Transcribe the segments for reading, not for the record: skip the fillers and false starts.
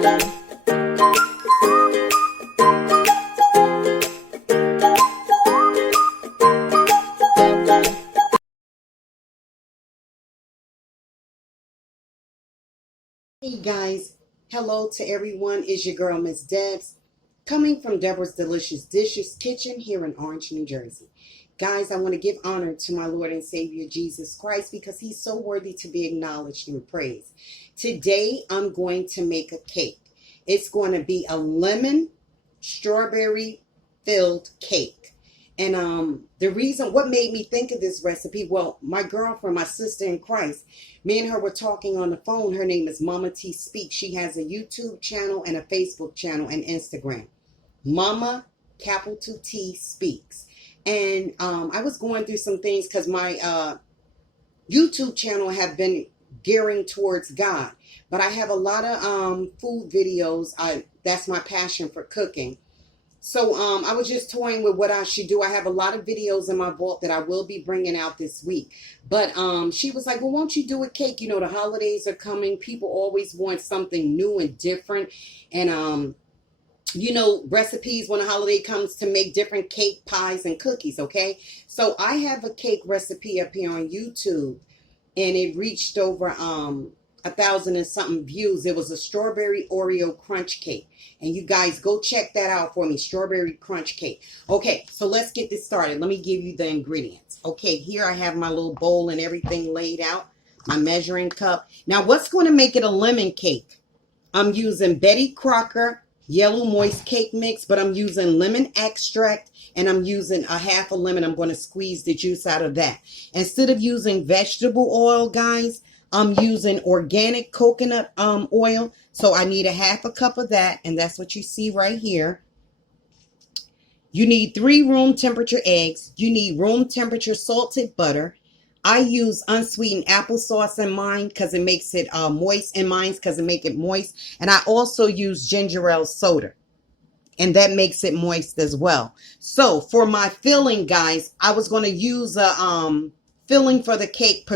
Hey guys, hello to everyone. It's your girl Miss Debs, coming from Deborah's Delicious Dishes Kitchen here in Orange, New Jersey. Guys, I want to give honor to my Lord and Savior Jesus Christ because he's so worthy to be acknowledged and praised. Today I'm going to make a cake. It's going to be a lemon strawberry filled cake. And the reason, what made me think of this recipe, well, my girlfriend, my sister in Christ, me and her were talking on the phone. Her name is Mama T Speaks. She has a YouTube channel and a Facebook channel and Instagram. Mama capital T Speaks. And I was going through some things because my YouTube channel have been gearing towards God. But I have a lot of food videos. That's my passion for cooking. So I was just toying with what I should do. I have a lot of videos in my vault that I will be bringing out this week. But she was like, well, won't you do a cake? You know, the holidays are coming. People always want something new and different. And, you know, recipes when a holiday comes to make different cake, pies, and cookies, okay? So I have a cake recipe up here on YouTube. And it reached over 1,000 and something views. It was a strawberry Oreo crunch cake. And you guys go check that out for me. Strawberry crunch cake. Okay, so let's get this started. Let me give you the ingredients. Okay, here I have my little bowl and everything laid out. My measuring cup. Now, what's going to make it a lemon cake? I'm using Betty Crocker Yellow Moist Cake Mix, but I'm using lemon extract, and I'm using a half a lemon. I'm going to squeeze the juice out of that. Instead of using vegetable oil, guys, I'm using organic coconut oil. So I need a half a cup of that. And that's what you see right here. You need 3 room temperature eggs. You need room temperature salted butter. I use unsweetened applesauce in mine because it makes it moist. In mine because it makes it moist. And I also use ginger ale soda. And that makes it moist as well. So for my filling, guys, I was going to use a filling for the cake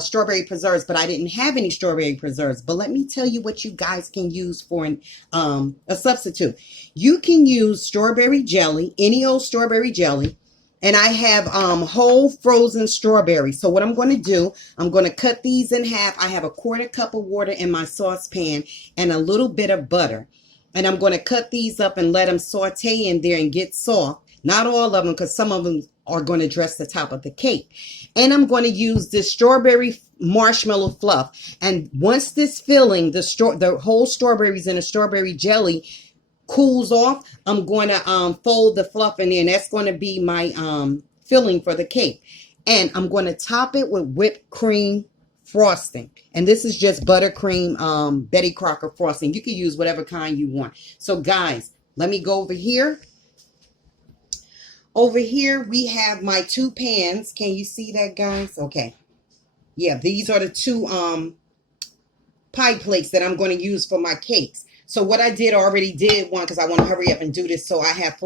strawberry preserves, but I didn't have any strawberry preserves. But let me tell you what you guys can use for a substitute. You can use strawberry jelly, any old strawberry jelly. And I have whole frozen strawberries. So what I'm going to do, I'm going to cut these in half. I have a 1/4 cup of water in my saucepan and a little bit of butter. And I'm going to cut these up and let them saute in there and get soft. Not all of them, because some of them are going to dress the top of the cake. And I'm going to use this strawberry marshmallow fluff. And once this filling, the whole strawberries and the strawberry jelly cools off, I'm going to fold the fluff in there. And that's going to be my filling for the cake. And I'm going to top it with whipped cream frosting. And this is just buttercream Betty Crocker frosting. You can use whatever kind you want. So guys, let me go over here. Over here, we have my 2 pans. Can you see that, guys? Okay. Yeah, these are the 2 pie plates that I'm going to use for my cakes. So what I already did one, because I want to hurry up and do this. So I have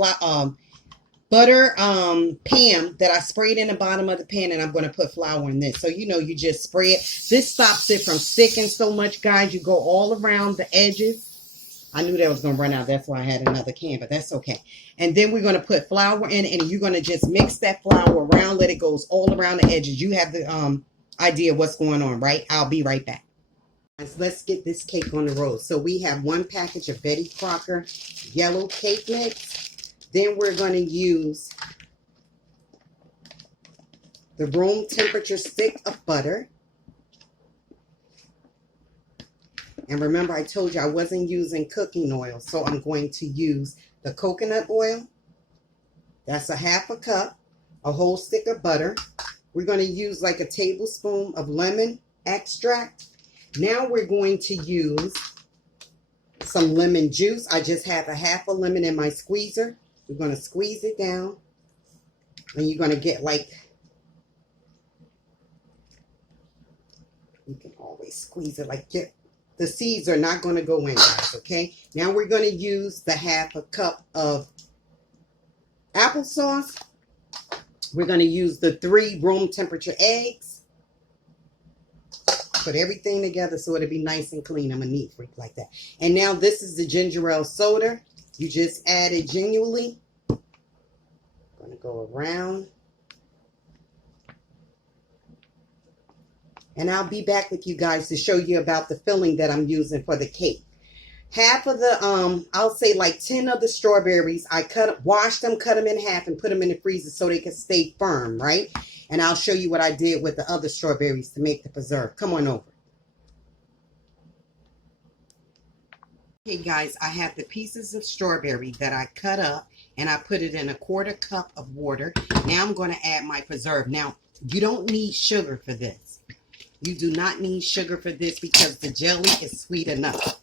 butter pan that I sprayed in the bottom of the pan, and I'm going to put flour in this. So, you know, you just spray it. This stops it from sticking so much, guys. You go all around the edges. I knew that was going to run out. That's why I had another can, but that's okay. And then we're going to put flour in, and you're going to just mix that flour around. Let it go all around the edges. You have the idea of what's going on, right? I'll be right back. Let's get this cake on the road. So we have 1 package of Betty Crocker yellow cake mix. Then we're going to use the room temperature stick of butter. And remember, I told you I wasn't using cooking oil, so I'm going to use the coconut oil. That's a half a cup, a whole stick of butter. We're going to use like a tablespoon of lemon extract. Now we're going to use some lemon juice. I just have a half a lemon in my squeezer. We're going to squeeze it down. And you're going to get like, you can always squeeze it like that. The seeds are not going to go in, guys, okay? Now we're going to use the half a cup of applesauce. We're going to use the 3 room temperature eggs. put everything together so it'll be nice and clean. I'm a neat freak like that. And now this is the ginger ale soda. You just add it gingerly. I'm going to go around. And I'll be back with you guys to show you about the filling that I'm using for the cake. Half of the, I'll say like 10 of the strawberries, I washed them, cut them in half, and put them in the freezer so they can stay firm, right? And I'll show you what I did with the other strawberries to make the preserve. Come on over. Okay, guys, I have the pieces of strawberry that I cut up, and I put it in a 1/4 cup of water. Now I'm going to add my preserve. Now, you don't need sugar for this. You do not need sugar for this because the jelly is sweet enough.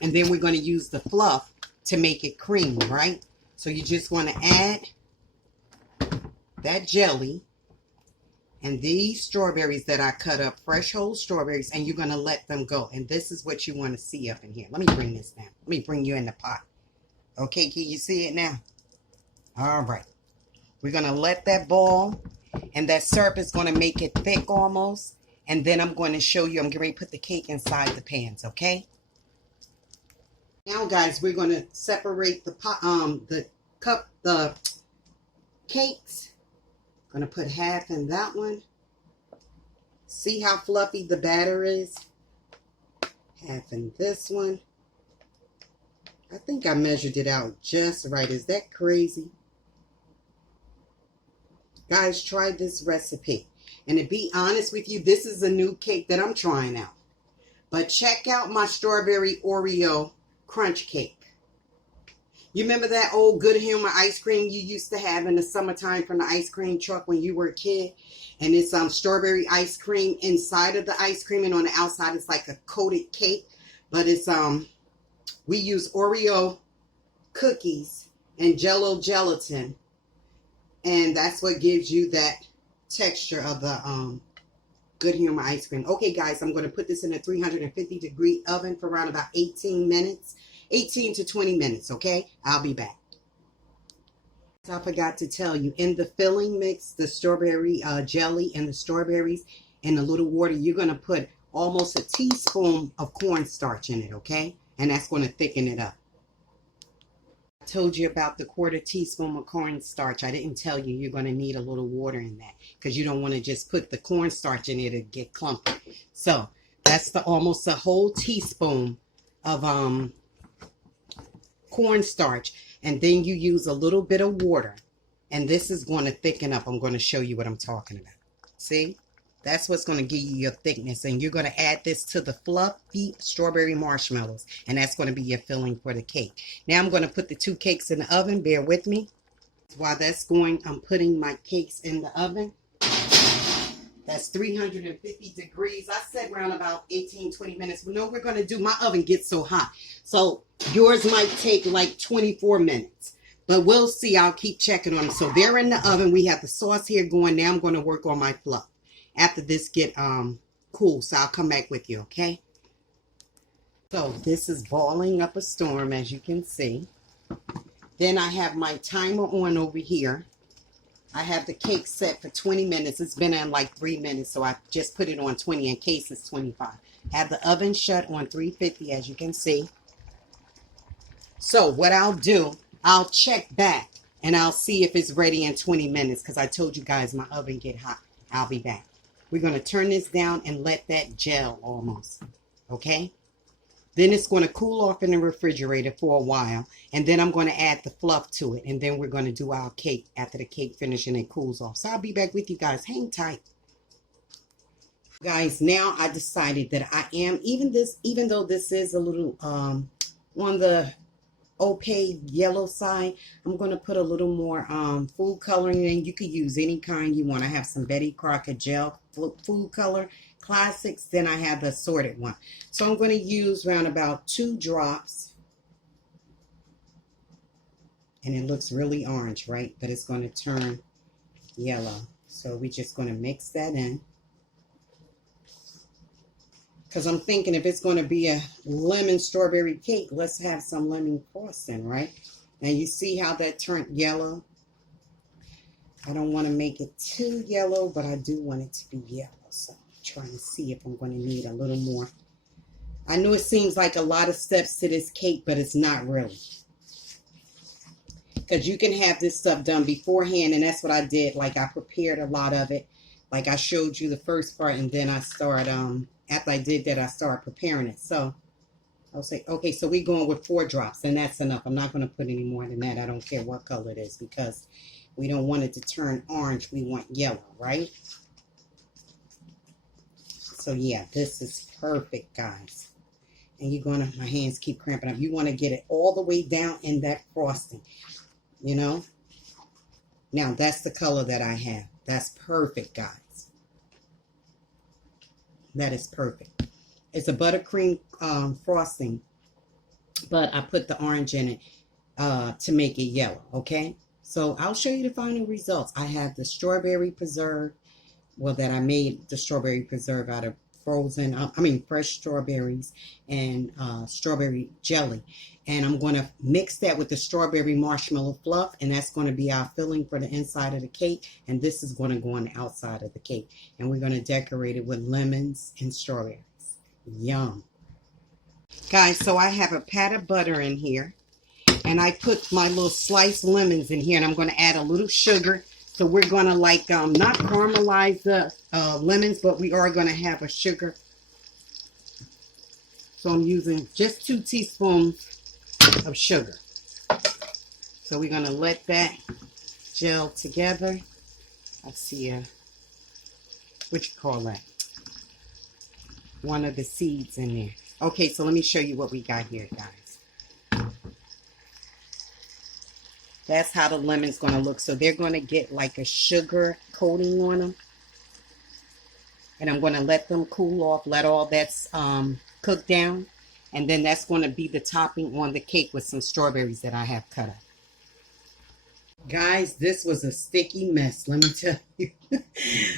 And then we're going to use the fluff to make it creamy, right? So you just want to add that jelly and these strawberries that I cut up, fresh whole strawberries, and you're going to let them go. And this is what you want to see up in here. Let me bring this down. Let me bring you in the pot. Okay, can you see it now? All right. We're going to let that boil, and that syrup is going to make it thick almost. And then I'm going to show you, I'm getting ready to put the cake inside the pans, okay? Now, guys, we're going to separate the cakes. Going to put half in that one. See how fluffy the batter is? Half in this one. I think I measured it out just right. Is that crazy? Guys, try this recipe. And to be honest with you, this is a new cake that I'm trying out. But check out my strawberry Oreo crunch cake. You remember that old Good Humor ice cream you used to have in the summertime from the ice cream truck when you were a kid? And it's strawberry ice cream inside of the ice cream, and on the outside it's like a coated cake. But it's we use Oreo cookies and Jell-O gelatin, and that's what gives you that texture of the Good Humor ice cream. Okay, guys, I'm going to put this in a 350-degree oven for around about 18 minutes. 18 to 20 minutes, okay? I'll be back. I forgot to tell you, in the filling mix, the strawberry jelly and the strawberries and a little water, you're going to put almost a teaspoon of cornstarch in it, okay? And that's going to thicken it up. I told you about the 1/4 teaspoon of cornstarch. I didn't tell you you're going to need a little water in that because you don't want to just put the cornstarch in it to get clumpy. So that's almost a whole teaspoon of cornstarch, and then you use a little bit of water, and this is going to thicken up. I'm going to show you what I'm talking about. See, that's what's going to give you your thickness, and you're going to add this to the fluffy strawberry marshmallows, and that's going to be your filling for the cake. Now I'm going to put the 2 cakes in the oven. Bear with me. While that's going, I'm putting my cakes in the oven. That's 350 degrees. I said around about 18, 20 minutes. But no, we're going to do, my oven gets so hot. So yours might take like 24 minutes. But we'll see. I'll keep checking on them. So they're in the oven. We have the sauce here going. Now I'm going to work on my fluff. After this get cool. So I'll come back with you, okay? So this is boiling up a storm, as you can see. Then I have my timer on over here. I have the cake set for 20 minutes. It's been on like 3 minutes, so I just put it on 20 in case it's 25. Have the oven shut on 350, as you can see. So what I'll do, I'll check back, and I'll see if it's ready in 20 minutes, because I told you guys my oven get hot. I'll be back. We're going to turn this down and let that gel almost, okay? Then it's going to cool off in the refrigerator for a while. And then I'm going to add the fluff to it. And then we're going to do our cake after the cake finishes and it cools off. So I'll be back with you guys. Hang tight. Guys, now I decided that I am, even though this is a little on the opaque yellow side, I'm going to put a little more food coloring in. You could use any kind you want. I have some Betty Crocker gel food color classics. Then I have the assorted one. So I'm going to use around about 2 drops. And it looks really orange, right? But it's going to turn yellow. So we're just going to mix that in. Because I'm thinking if it's going to be a lemon strawberry cake, let's have some lemon frosting, right? Now you see how that turned yellow? I don't want to make it too yellow, but I do want it to be yellow. So trying to see if I'm going to need a little more. I know it seems like a lot of steps to this cake, but it's not really. Because you can have this stuff done beforehand, and that's what I did. Like, I prepared a lot of it. Like, I showed you the first part, and then I started, after I did that, I started preparing it. So, I'll say, okay, so we're going with 4 drops, and that's enough. I'm not going to put any more than that. I don't care what color it is, because we don't want it to turn orange. We want yellow, right? So, yeah, this is perfect, guys. And you're going to, my hands keep cramping up. You want to get it all the way down in that frosting, you know? Now, that's the color that I have. That's perfect, guys. That is perfect. It's a buttercream frosting, but I put the orange in it to make it yellow, okay? So I'll show you the final results. I have the strawberry preserve, well, that I made the strawberry preserve out of fresh strawberries and strawberry jelly. And I'm going to mix that with the strawberry marshmallow fluff, and that's going to be our filling for the inside of the cake. And this is going to go on the outside of the cake. And we're going to decorate it with lemons and strawberries. Yum. Guys, so I have a pat of butter in here, and I put my little sliced lemons in here, and I'm going to add a little sugar. So we're going to like not caramelize the lemons, but we are going to have a sugar. So I'm using just 2 teaspoons of sugar. So we're going to let that gel together. I see what you call that? One of the seeds in there. Okay, so let me show you what we got here, guys. That's how the lemon's going to look. So they're going to get like a sugar coating on them. And I'm going to let them cool off, let all that's cooked down. And then that's going to be the topping on the cake with some strawberries that I have cut up. Guys, this was a sticky mess, let me tell you.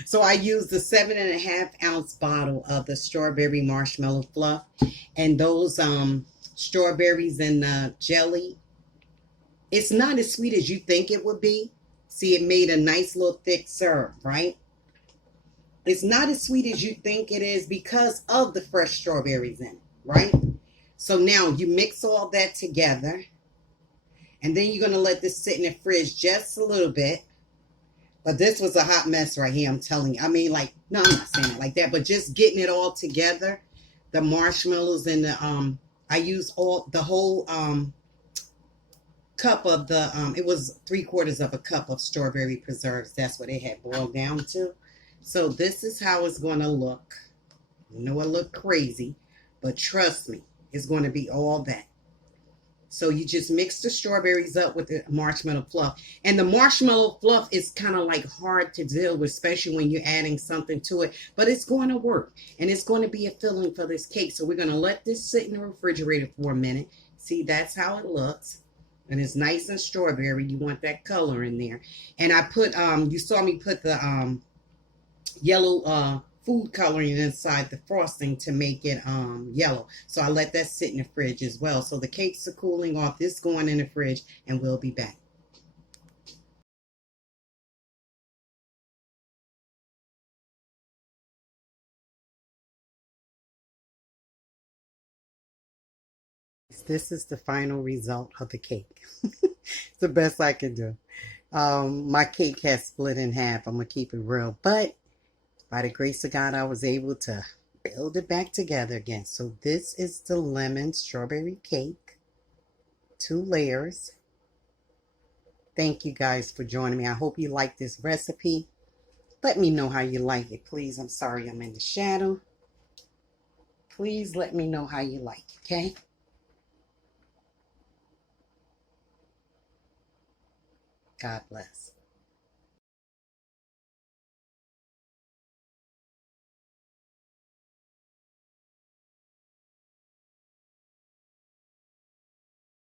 So I used the 7.5 ounce bottle of the strawberry marshmallow fluff. And those strawberries and jelly, it's not as sweet as you think it would be. See, it made a nice little thick syrup, right? It's not as sweet as you think it is because of the fresh strawberries in it, right? So now you mix all that together. And then you're going to let this sit in the fridge just a little bit. But this was a hot mess right here, I'm telling you. I mean, like, no, I'm not saying it like that. But just getting it all together. The marshmallows and the, I used the whole cup of the, it was 3/4 of a cup of strawberry preserves. That's what it had boiled down to. So this is how it's going to look. I know it look crazy, but trust me, it's going to be all that. So you just mix the strawberries up with the marshmallow fluff. And the marshmallow fluff is kind of like hard to deal with, especially when you're adding something to it. But it's going to work. And it's going to be a filling for this cake. So we're going to let this sit in the refrigerator for a minute. See, that's how it looks. And it's nice and strawberry. You want that color in there. And I put, you saw me put the yellow food coloring inside the frosting to make it yellow. So I let that sit in the fridge as well. So the cakes are cooling off. This going in the fridge, and we'll be back. This is the final result of the cake. It's the best I can do. My cake has split in half. I'm going to keep it real. But by the grace of God, I was able to build it back together again. So this is the lemon strawberry cake. 2 layers. Thank you guys for joining me. I hope you like this recipe. Let me know how you like it, please. I'm sorry I'm in the shadow. Please let me know how you like it, okay? God bless.